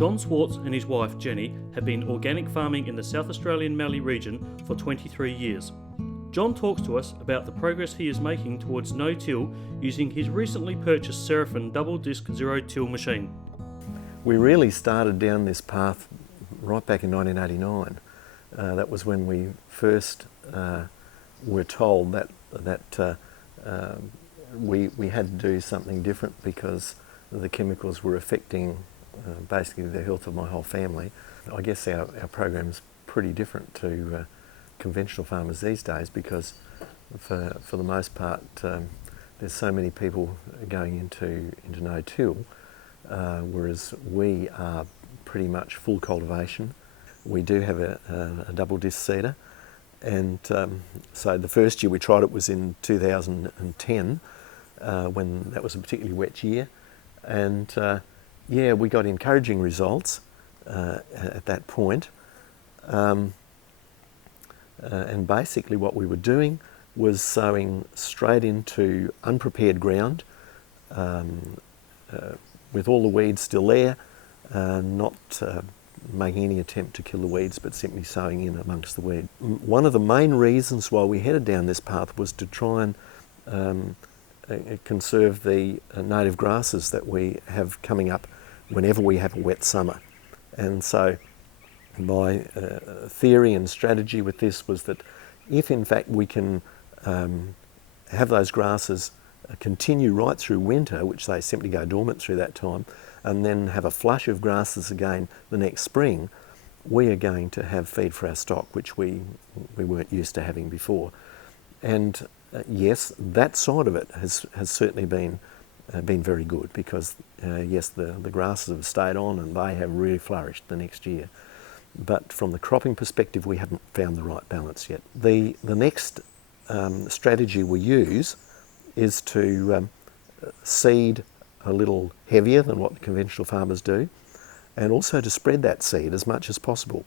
John Schwarz and his wife Jenny have been organic farming in the South Australian Mallee region for 23 years. John talks to us about the progress he is making towards no-till using his recently purchased Seraphim double-disc zero-till machine. We really started down this path right back in 1989. That was when we first were told that we had to do something different because the chemicals were affecting basically the health of my whole family. I guess our program's pretty different to conventional farmers these days because for the most part there's so many people going into no-till, whereas we are pretty much full cultivation. We do have a double disc seeder, and so the first year we tried it was in 2010 when that was a particularly wet year, and yeah, we got encouraging results at that point. And basically what we were doing was sowing straight into unprepared ground with all the weeds still there, not making any attempt to kill the weeds but simply sowing in amongst the weed. One of the main reasons why we headed down this path was to try and conserve the native grasses that we have coming up whenever we have a wet summer. And so my theory and strategy with this was that if in fact we can have those grasses continue right through winter, which they simply go dormant through that time, and then have a flush of grasses again the next spring, we are going to have feed for our stock, which we weren't used to having before. And yes, that side of it has certainly been very good because yes, the grasses have stayed on and they have really flourished the next year. But from the cropping perspective, we haven't found the right balance yet. The next strategy we use is to seed a little heavier than what the conventional farmers do, and also to spread that seed as much as possible,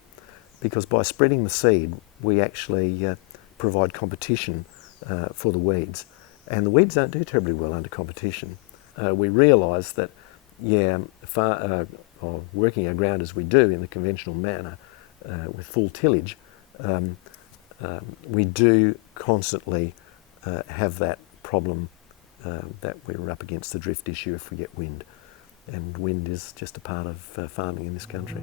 because by spreading the seed we actually provide competition for the weeds, and the weeds don't do terribly well under competition. We realise that working our ground as we do in the conventional manner with full tillage, we do constantly have that problem that we're up against the drift issue if we get wind. And wind is just a part of farming in this country.